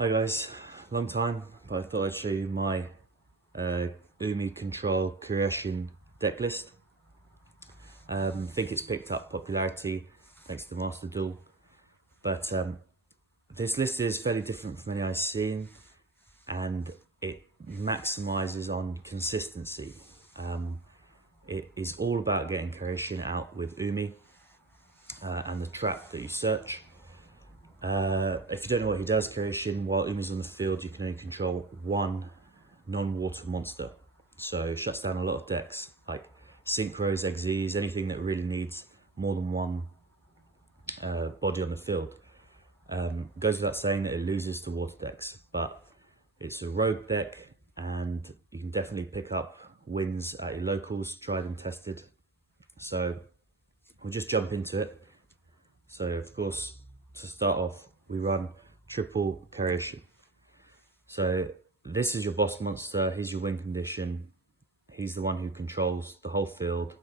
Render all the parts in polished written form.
Hi guys, long time, but I thought I'd show you my Umi Control Kairyu-Shin deck list. I think it's picked up popularity thanks to the Master Duel, but this list is fairly different from any I've seen, and it maximizes on consistency. It is all about getting Kairyu-Shin out with Umi and the trap that you search. If you don't know what he does, Kairyu-Shin, while Umi's on the field, you can only control one non-water monster. So shuts down a lot of decks, like Synchros, XZs, anything that really needs more than one body on the field. Goes without saying that it loses to water decks, but it's a rogue deck and you can definitely pick up wins at your locals, tried and tested. So we'll just jump into it. So of course, to start off, we run triple Kairyu-Shin. So this is your boss monster, he's your win condition, he's the one who controls the whole field.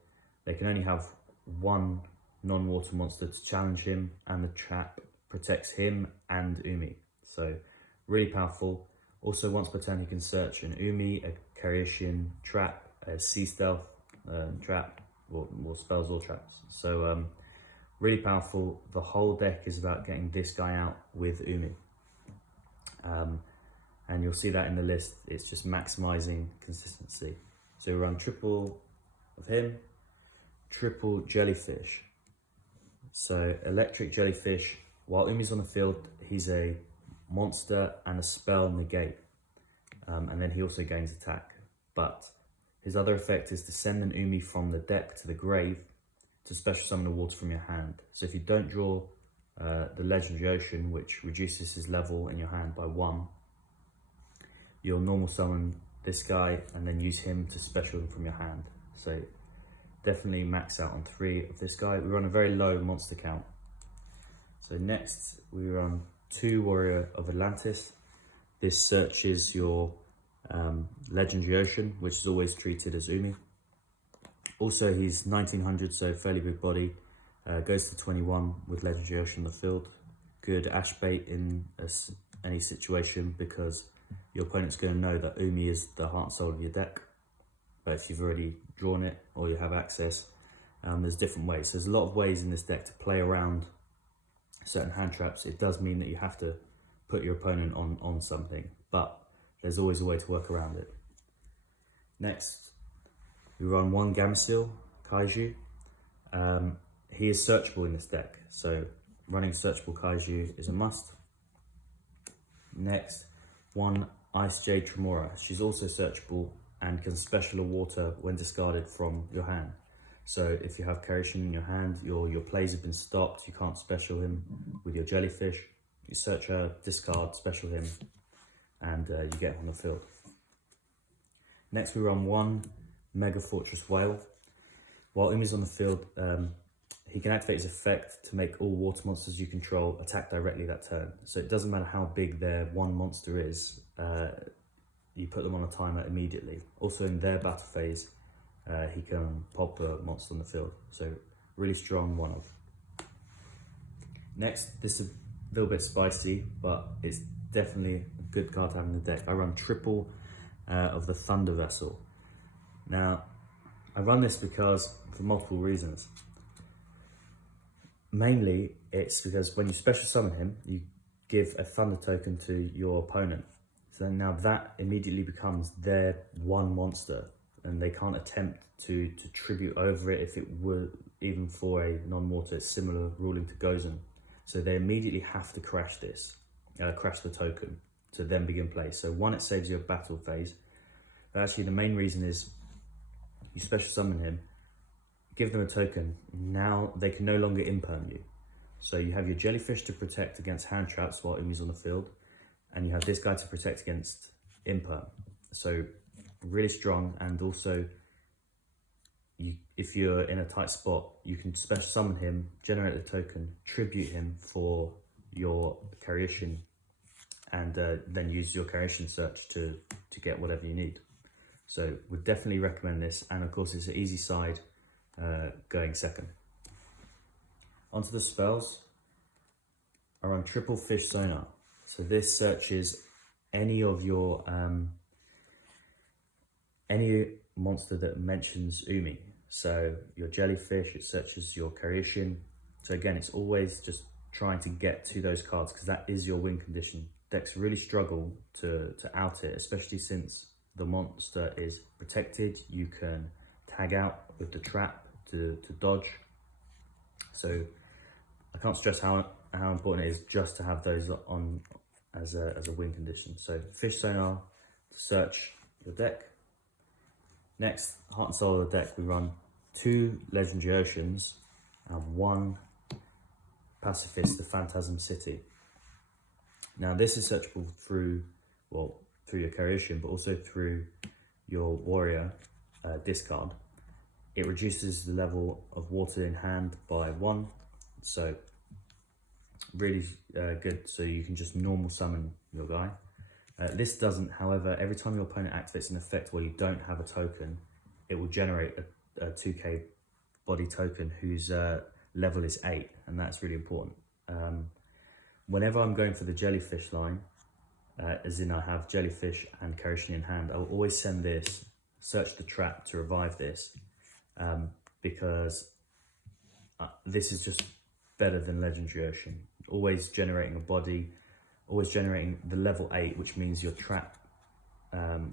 They can only have one non-water monster to challenge him, and the trap protects him and Umi. So really powerful. Also once per turn he can search an Umi, a Kairyu-Shin trap, a sea stealth trap, or spells or traps. So really powerful. The whole deck is about getting this guy out with Umi. And you'll see that in the list, it's just maximizing consistency. So we run triple of him, triple jellyfish. So electric jellyfish, while Umi's on the field, he's a monster and a spell negate. And then he also gains attack. But his other effect is to send an Umi from the deck to the grave to special summon the water from your hand. So if you don't draw the Legendary Ocean, which reduces his level in your hand by 1, you'll normal summon this guy and then use him to special him from your hand. So definitely max out on 3 of this guy. We run a very low monster count. So next we run 2 Warrior of Atlantis. This searches your Legendary Ocean, which is always treated as Umi. Also, he's 1900, so fairly big body. Goes to 21 with Legendary Ocean on the field. Good ash bait in any situation, because your opponent's going to know that Umi is the heart and soul of your deck. But if you've already drawn it or you have access, there's different ways. So there's a lot of ways in this deck to play around certain hand traps. It does mean that you have to put your opponent on something, but there's always a way to work around it. Next, we run 1 Gameciel, Kaiju. He is searchable in this deck, so running searchable Kaiju is a must. Next, 1 Ice Jade Tremora. She's also searchable and can special a water when discarded from your hand. So if you have Kairyu-Shin in your hand, your plays have been stopped, you can't special him with your jellyfish. You search her, discard, special him, and you get him on the field. Next we run 1 Mega Fortress Whale. While Umi's on the field, he can activate his effect to make all water monsters you control attack directly that turn. So it doesn't matter how big their one monster is, you put them on a timer immediately. Also in their battle phase, he can pop a monster on the field. So really strong one of. Next, this is a little bit spicy, but it's definitely a good card to have in the deck. I run triple of the Thunder Vessel. Now, I run this because, for multiple reasons. Mainly, it's because when you special summon him, you give a Thunder token to your opponent. So now that immediately becomes their one monster, and they can't attempt to tribute over it if it were even for a non-water. It's similar ruling to Gozen. So they immediately have to crash this, crash the token to then begin play. So 1, it saves you a battle phase. But actually the main reason is you special summon him, give them a token, now they can no longer imperm you. So you have your jellyfish to protect against hand traps while Umi's on the field, and you have this guy to protect against imperm. So really strong, and also if you're in a tight spot, you can special summon him, generate the token, tribute him for your Kairyu-Shin, and then use your Kairyu-Shin search to get whatever you need. So would definitely recommend this, and of course it's an easy side going second. Onto the spells. I run triple Fish Sonar. So this searches any of your any monster that mentions Umi. So your jellyfish, it searches your Kairyu-Shin. So again, it's always just trying to get to those cards because that is your win condition. Decks really struggle to out it, especially since the monster is protected. You can tag out with the trap to dodge. So I can't stress how important it is just to have those on as a win condition. So fish sonar to search your deck. Next, heart and soul of the deck, we run 2 legendary oceans and 1 pacifist, the Phantasm City. Now this is searchable through your Kairyu-Shin, but also through your warrior discard. It reduces the level of water in hand by 1, so really good. So you can just normal summon your guy. This doesn't, however, every time your opponent activates an effect where you don't have a token, it will generate a 2k body token whose level is 8, and that's really important. Whenever I'm going for the jellyfish line, as in I have jellyfish and Kairyu-Shin in hand, I will always send this, search the trap to revive this, because this is just better than legendary ocean. Always generating a body, always generating the level 8, which means your trap,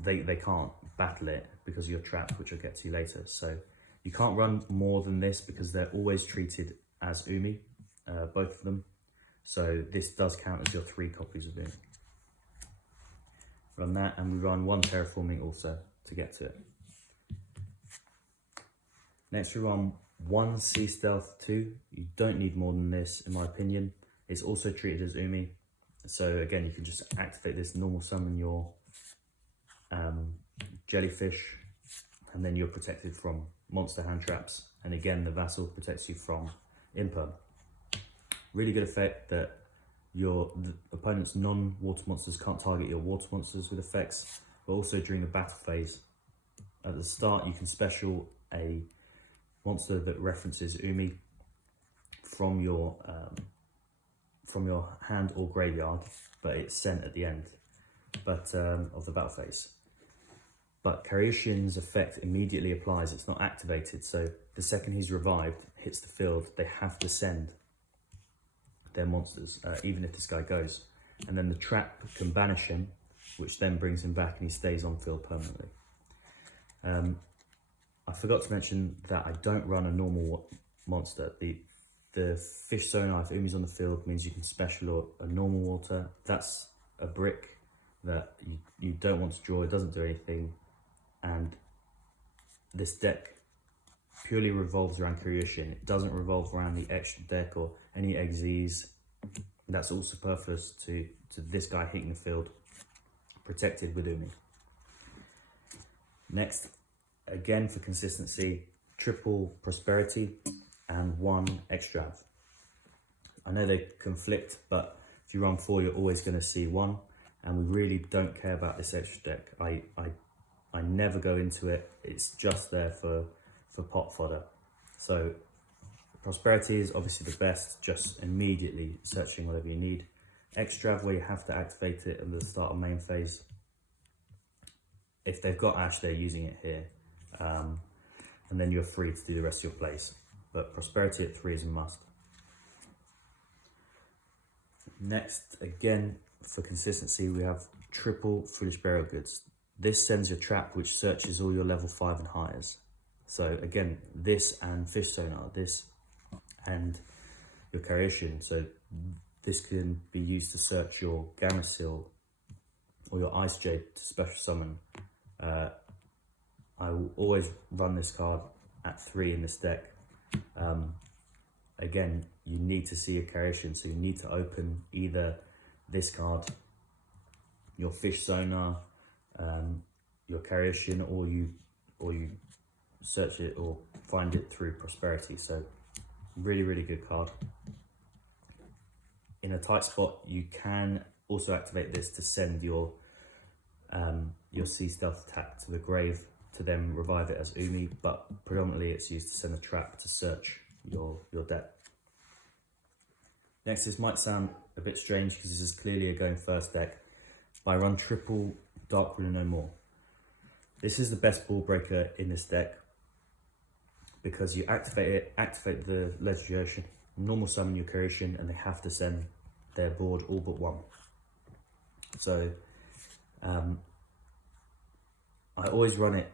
they can't battle it because of your trap, which I'll get to later. So you can't run more than this because they're always treated as Umi, both of them. So this does count as your 3 copies of Umi. Run that, and we run 1 terraforming also to get to it. Next we run 1 sea stealth 2. You don't need more than this in my opinion. It's also treated as Umi. So again, you can just activate this, normal summon your jellyfish, and then you're protected from monster hand traps. And again, the vassal protects you from imperm. Really good effect that the opponent's non-water monsters can't target your water monsters with effects, but also during the battle phase. At the start, you can special a monster that references Umi from your hand or graveyard, but it's sent at the end of the battle phase. But Kairyu-Shin's effect immediately applies, it's not activated, so the second he's revived, hits the field, they have to send their monsters, even if this guy goes. And then the trap can banish him, which then brings him back and he stays on field permanently. I forgot to mention that I don't run a normal monster. The fish sonar, if Umi's on the field, means you can special a normal water. That's a brick that you don't want to draw, it doesn't do anything. And this deck purely revolves around Kairyu-Shin. It doesn't revolve around the extra deck or any XZs. That's all superfluous to this guy hitting the field, protected with Umi. Next, again for consistency, triple prosperity and 1 extrav. I know they conflict, but if you run 4, you're always going to see 1, and we really don't care about this extra deck. I never go into it. It's just there for pot fodder. So prosperity is obviously the best, just immediately searching whatever you need. Extrav, where you have to activate it at the start of main phase. If they've got Ash, they're using it here. And then you're free to do the rest of your plays. But prosperity at 3 is a must. Next, again, for consistency, we have triple foolish burial goods. This sends your trap, which searches all your level 5 and higher. So again, this and fish sonar, this and your Kairyu-Shin. So this can be used to search your Gamma Seal or your Ice Jade to special summon. I will always run this card at 3 in this deck. Again, you need to see a Kairyu-Shin, so you need to open either this card, your fish sonar, your Kairyu-Shin, or you search it or find it through prosperity. So really good card. In a tight spot, you can also activate this to send your sea stealth attack to the grave to then revive it as Umi, but predominantly it's used to send a trap to search your deck. Next, this might sound a bit strange because this is clearly a going first deck, but I run triple Dark Ruler No More. This is the best ball breaker in this deck because you activate it, activate the Legendary Ocean, normal summon your Kairyu-Shin, and they have to send their board all but one. So I always run it,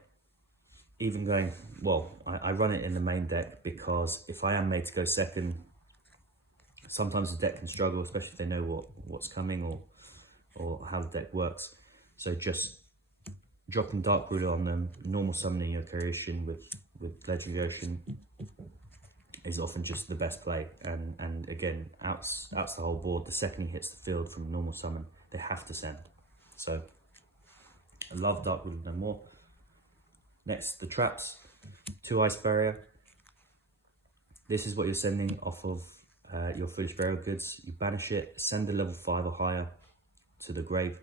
even going, well, I run it in the main deck because if I am made to go second, sometimes the deck can struggle, especially if they know what's coming or how the deck works. So just dropping Dark Ruler on them, normal summoning your Kairyu-Shin with Legendary Ocean is often just the best play. And again, outs the whole board. The second he hits the field from normal summon, they have to send. So I love Dark Ruler No More. Next, the traps. 2 Ice Barrier. This is what you're sending off of your Foolish Burial Goods. You banish it, send a level 5 or higher to the grave,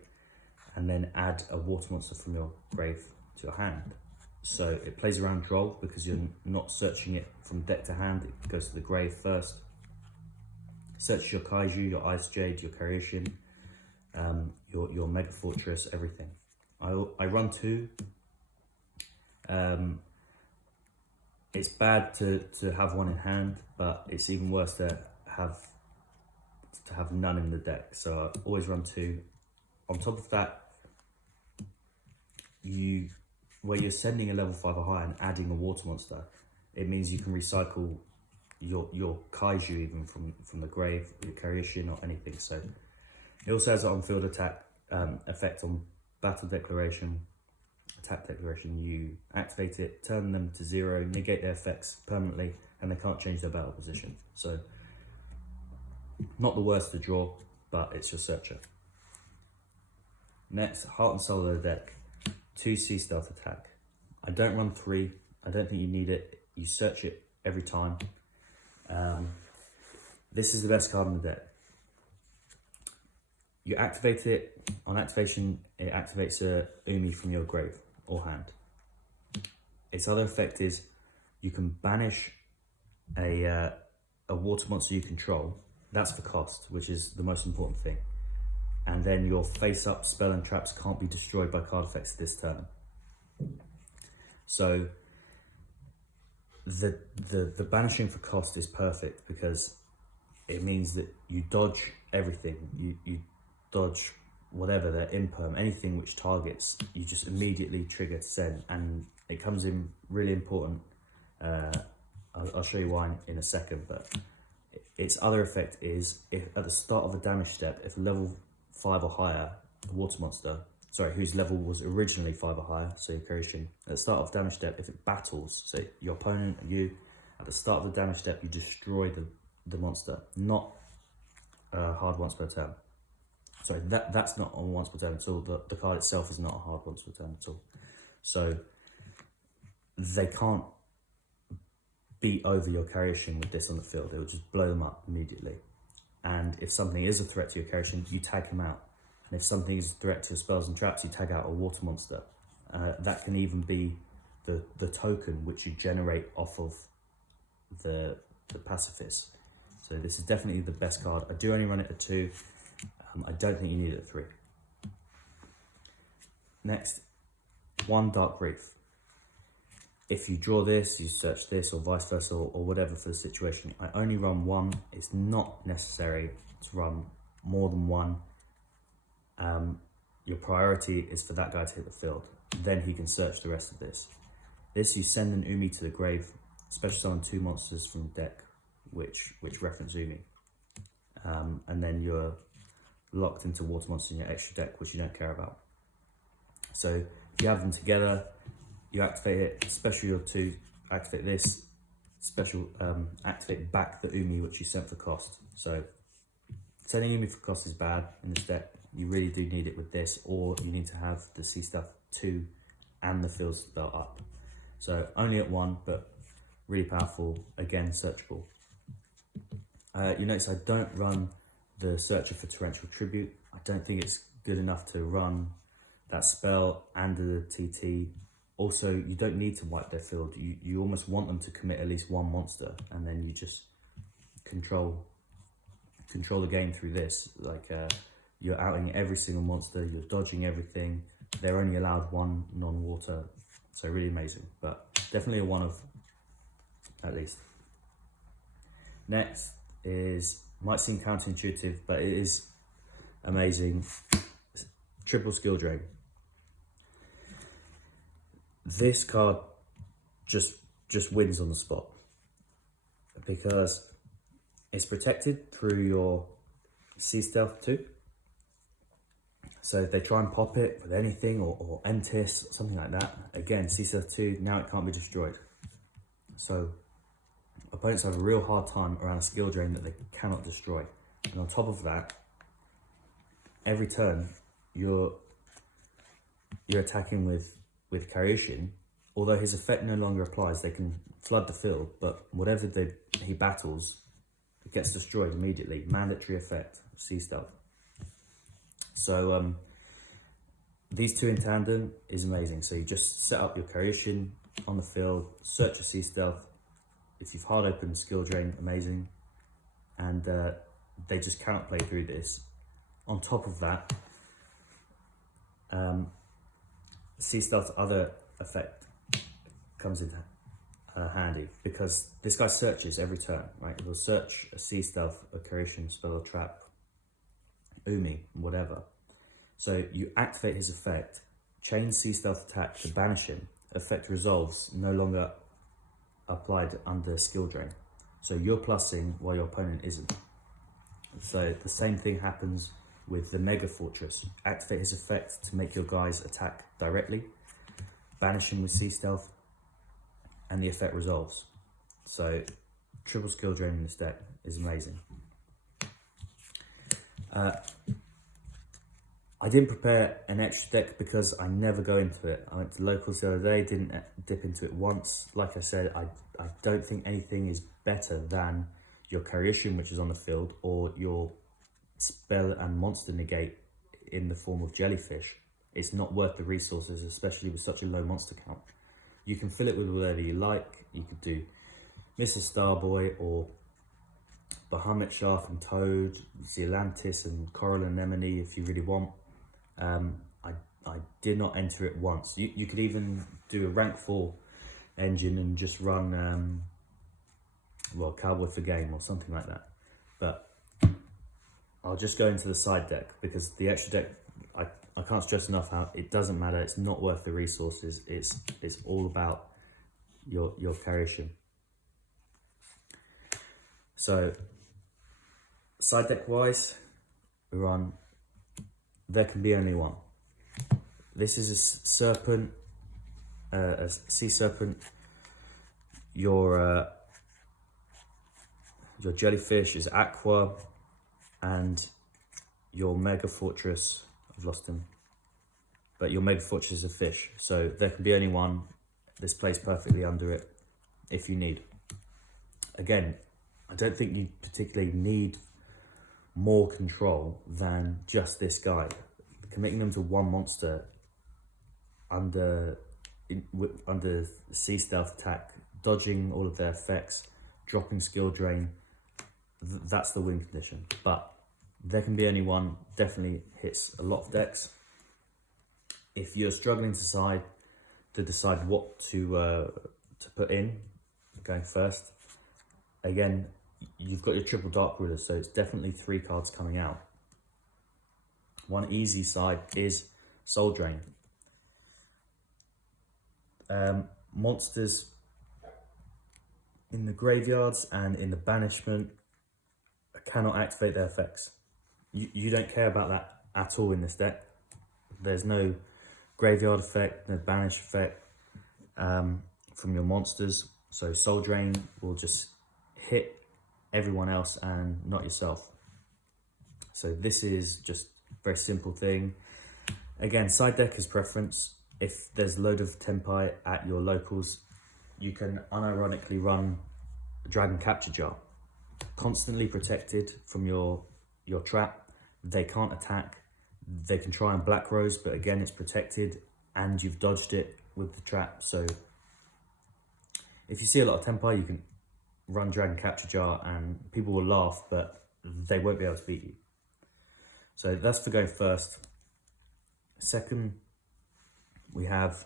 and then add a water monster from your grave to your hand. So it plays around Droll because you're not searching it from deck to hand, it goes to the grave first. Search your Kaiju, your Ice Jade, your Kairyu-Shin, your Mega Fortress, everything. I run 2. It's bad to have one in hand, but it's even worse to have none in the deck. So I always run 2. On top of that, where you're sending a level 5 or higher and adding a water monster, it means you can recycle your Kaiju even from the grave, your Kairyu-Shin or anything. So it also has an on-field attack effect on battle declaration, attack declaration. You activate it, turn them to 0, negate their effects permanently, and they can't change their battle position. So not the worst to draw, but it's your searcher. Next, Heart and Soul of the deck. 2 Sea Stealth attack. I don't run 3. I don't think you need it. You search it every time. This is the best card in the deck. You activate it. On activation, it activates a Umi from your grave or hand. Its other effect is you can banish a water monster you control. That's for cost, which is the most important thing. And then your face-up spell and traps can't be destroyed by card effects this turn. So the banishing for cost is perfect because it means that you dodge everything. You dodge whatever, the imperm, anything which targets, you just immediately trigger to send, and it comes in really important. I'll show you why in a second, but its other effect is if at the start of a damage step, if level 5 or higher, the water monster, whose level was originally 5 or higher, so your Kairyu-Shin, at the start of damage step, if it battles, so your opponent and you, at the start of the damage step, you destroy the monster, not hard once per turn. Sorry, that's not on once per turn at all. The card itself is not a hard once per turn at all. So they can't beat over your Kairyu-Shin with this on the field. It will just blow them up immediately. And if something is a threat to your Kairyu-Shin, you tag him out. And if something is a threat to your spells and traps, you tag out a water monster. That can even be the token which you generate off of the pacifist. So this is definitely the best card. I do only run it at 2. I don't think you need it at 3. Next, 1 Dark Reef. If you draw this, you search this, or vice versa, or whatever for the situation. I only run 1. It's not necessary to run more than 1. Your priority is for that guy to hit the field. Then he can search the rest of this. This, you send an Umi to the grave, special summon 2 monsters from the deck, which reference Umi. And then you're locked into water monsters in your extra deck, which you don't care about. So if you have them together, you activate it, special your 2, activate this, special activate back the Umi which you sent for cost. So sending Umi for cost is bad in this deck. You really do need it with this, or you need to have the Sea Stuff 2 and the field spell up. So only at 1, but really powerful, again searchable. You notice I don't run the Searcher for Torrential Tribute. I don't think it's good enough to run that spell and the TT. Also, you don't need to wipe their field. You almost want them to commit at least 1 monster, and then you just control control the game through this. Like you're outing every single monster, you're dodging everything. They're only allowed one non-water, so really amazing. But definitely a one of, at least. Next is, might seem counterintuitive, but it is amazing. Triple skill drain. This card just wins on the spot because it's protected through your Sea Stealth 2. So if they try and pop it with anything or MTIS, something like that, again, Sea Stealth 2, now it can't be destroyed. So opponents have a real hard time around a skill drain that they cannot destroy. And on top of that, every turn you're attacking with Kairyu-Shin. Although his effect no longer applies, they can flood the field, but whatever he battles, it gets destroyed immediately. Mandatory effect, Sea Stealth. So these two in tandem is amazing. So you just set up your Kairyu-Shin on the field, search your Sea Stealth. If you've hard opened skill drain, amazing. And they just cannot play through this. On top of that, Sea Stealth's other effect comes into handy because this guy searches every turn, right? He'll search a Sea Stealth, a Kairyu-Shin, spell or trap, Umi, whatever. So you activate his effect, chain Sea Stealth attack to banish him. Effect resolves, no longer applied under skill drain. So you're plussing while your opponent isn't. So the same thing happens with the Mega Fortress. Activate his effect to make your guys attack directly, banish him with Sea Stealth, and the effect resolves. So triple skill drain in this deck is amazing. I didn't prepare an extra deck because I never go into it. I went to locals the other day, didn't dip into it once. Like I said, I don't think anything is better than your Kairyu-Shin, which is on the field, or your spell and monster negate in the form of jellyfish. It's not worth the resources, especially with such a low monster count. You can fill it with whatever you like. You could do Mrs. Starboy or Bahamut Shark and Toad, Zealantis and Coral Anemone if you really want. I did not enter it once. You could even do a rank 4 engine and just run well, Cowboy for Game or something like that. But I'll just go into the side deck because the extra deck, I can't stress enough how it doesn't matter. It's not worth the resources. It's all about your Kairyu-Shin. So side deck wise, we run There Can Be Only One. This is a serpent, a sea serpent. Your jellyfish is aqua, and your Mega Fortress, I've lost him, but your Mega Fortress is a fish. So there can be only one. This plays perfectly under it if you need. Again, I don't think you particularly need more control than just this guy. Committing them to one monster under Sea Stealth attack, dodging all of their effects, dropping skill drain, that's the win condition. But There Can Be Only One definitely hits a lot of decks. If you're struggling to decide what to put in going first, again, you've got your triple Dark Ruler, so it's definitely 3 cards coming out. One easy side is Soul Drain. Monsters in the graveyards and in the banishment cannot activate their effects. You don't care about that at all in this deck. There's no graveyard effect, no banish effect from your monsters. So Soul Drain will just hit everyone else and not yourself. So this is just a very simple thing. Again, side deck is preference. If there's a load of Tempai at your locals, you can unironically run Dragon Capture Jar. Constantly protected from your trap. They can't attack. They can try and Black Rose, but again, it's protected and you've dodged it with the trap. So if you see a lot of Tempai, you can run Dragon Capture Jar and people will laugh, but they won't be able to beat you. So that's for going first. Second, we have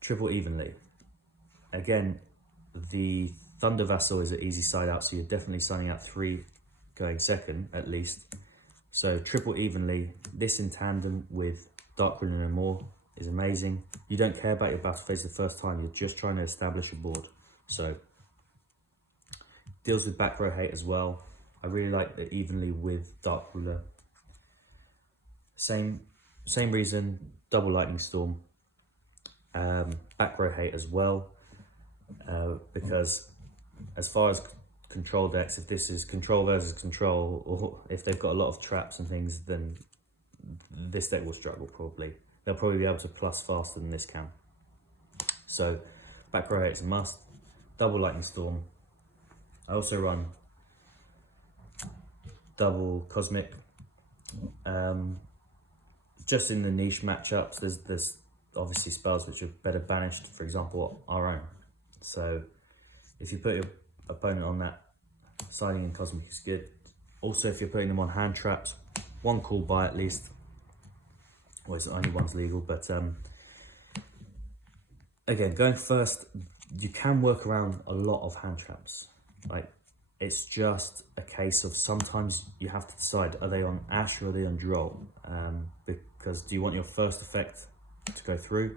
triple evenly. Again, the Thunder Vassal is an easy side out, so you're definitely signing out 3 going second at least. So triple evenly, this in tandem with Dark Ruler No More is amazing. You don't care about your battle phase the first time, you're just trying to establish a board. So deals with back row hate as well. I really like the evenly with Dark Ruler. Same reason, double Lightning Storm. Back row hate as well, because as far as control decks, if this is control versus control, or if they've got a lot of traps and things, then this deck will struggle probably. They'll probably be able to plus faster than this can. So back row hate is a must. Double Lightning Storm. I also run double Cosmic. Just in the niche matchups, there's obviously spells which are better banished, for example, our own. So if you put your opponent on that, siding in Cosmic is good. Also, if you're putting them on hand traps, one cool buy at least. Well, it's only one's legal, but again, going first, you can work around a lot of hand traps. Like, it's just a case of sometimes you have to decide, are they on Ash or are they on Droll? Because do you want your first effect to go through,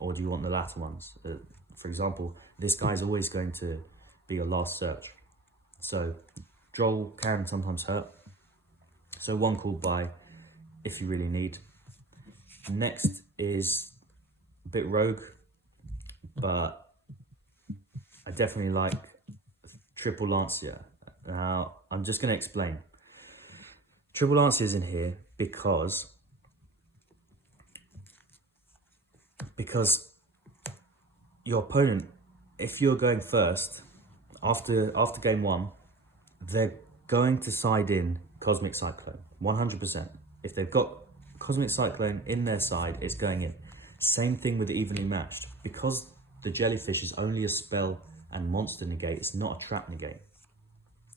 or do you want the latter ones? For example, this guy's always going to be your last search. So Droll can sometimes hurt. So one cool buy if you really need. Next is a bit rogue, but I definitely like triple Lancia. Now, I'm just going to explain. Triple Lancia is in here because your opponent, if you're going first, after game 1, they're going to side in Cosmic Cyclone, 100%. If they've got Cosmic Cyclone in their side, it's going in. Same thing with the evenly matched. Because the Jellyfish is only a spell and monster negate, it's not a trap negate.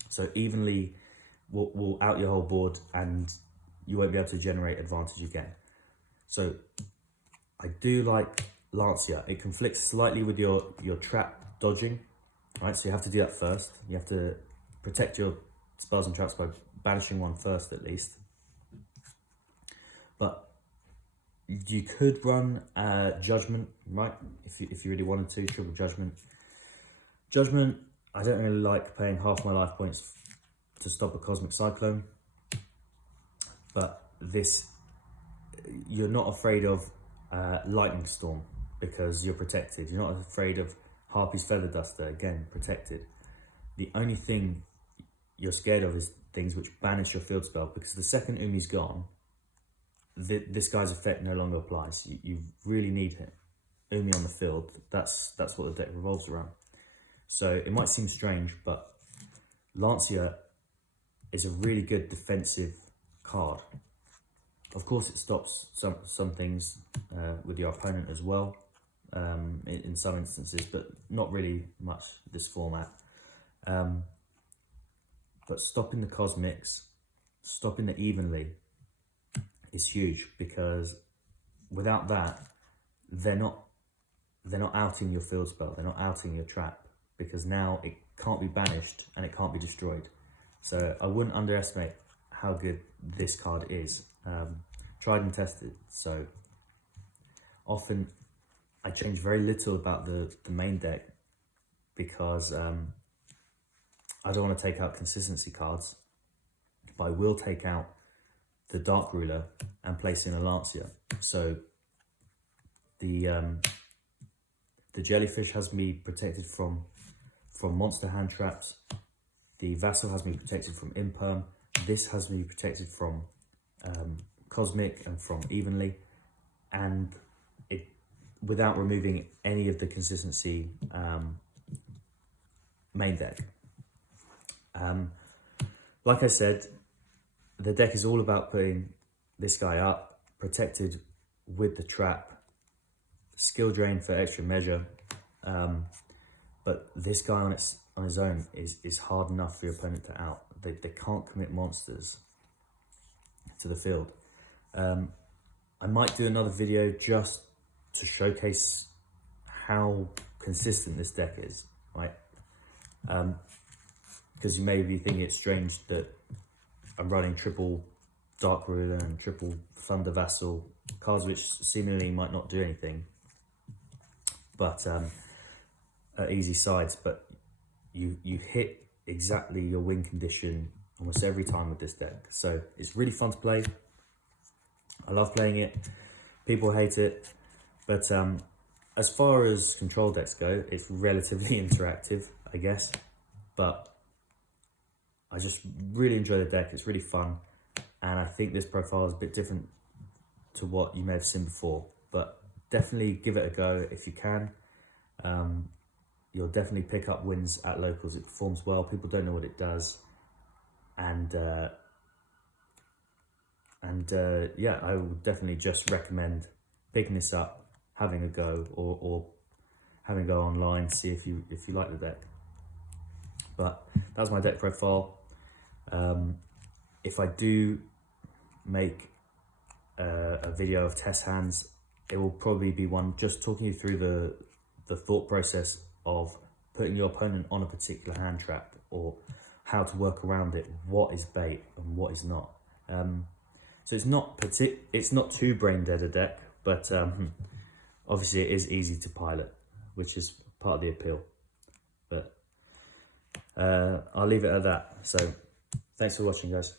So evenly will out your whole board and you won't be able to generate advantage again. So I do like Lancia. It conflicts slightly with your trap dodging, right? So you have to do that first. You have to protect your spells and traps by banishing one first at least. But you could run Judgment, right? If you really wanted to, triple Judgment. Judgment, I don't really like paying half my life points to stop a Cosmic Cyclone. But this, you're not afraid of Lightning Storm because you're protected. You're not afraid of Harpy's Feather Duster, again, protected. The only thing you're scared of is things which banish your field spell, because the second Umi's gone, this guy's effect no longer applies. You really need Umi on the field. That's what the deck revolves around. So it might seem strange, but Lancia is a really good defensive card. Of course, it stops some things with your opponent as well, in some instances, but not really much this format. But stopping the Cosmics, stopping the evenly is huge, because without that, they're not outing your field spell, they're not outing your trap, because now it can't be banished and it can't be destroyed. So I wouldn't underestimate how good this card is. Tried and tested. So often I change very little about the main deck because I don't want to take out consistency cards, but I will take out the Dark Ruler and place in a Lancia. So the Jellyfish has me protected from monster hand traps. The Vassal has me protected from Imperm. This has me protected from Cosmic and from Evenly, and it without removing any of the consistency main deck. Like I said, the deck is all about putting this guy up, protected with the trap, skill drain for extra measure, but this guy on his own is hard enough for your opponent to out. they can't commit monsters to the field. I might do another video just to showcase how consistent this deck is, right? Because you may be thinking it's strange that I'm running triple Dark Ruler and triple Thunder Vassal, cards which seemingly might not do anything, but easy sides, but you hit exactly your win condition almost every time with this deck. So it's really fun to play. I love playing it. People hate it, but as far as control decks go, it's relatively interactive, I guess. But I just really enjoy the deck. It's really fun, and I think this profile is a bit different to what you may have seen before. But definitely give it a go if you can. You'll definitely pick up wins at locals. It performs well. People don't know what it does, and yeah, I would definitely just recommend picking this up, having a go, or having a go online, see if you like the deck. But that's my deck profile. If I do make a video of test hands, it will probably be one just talking you through the thought process of putting your opponent on a particular hand trap, or how to work around it, what is bait and what is not. So it's not too brain dead a deck, but obviously it is easy to pilot, which is part of the appeal. But I'll leave it at that. So thanks for watching, guys.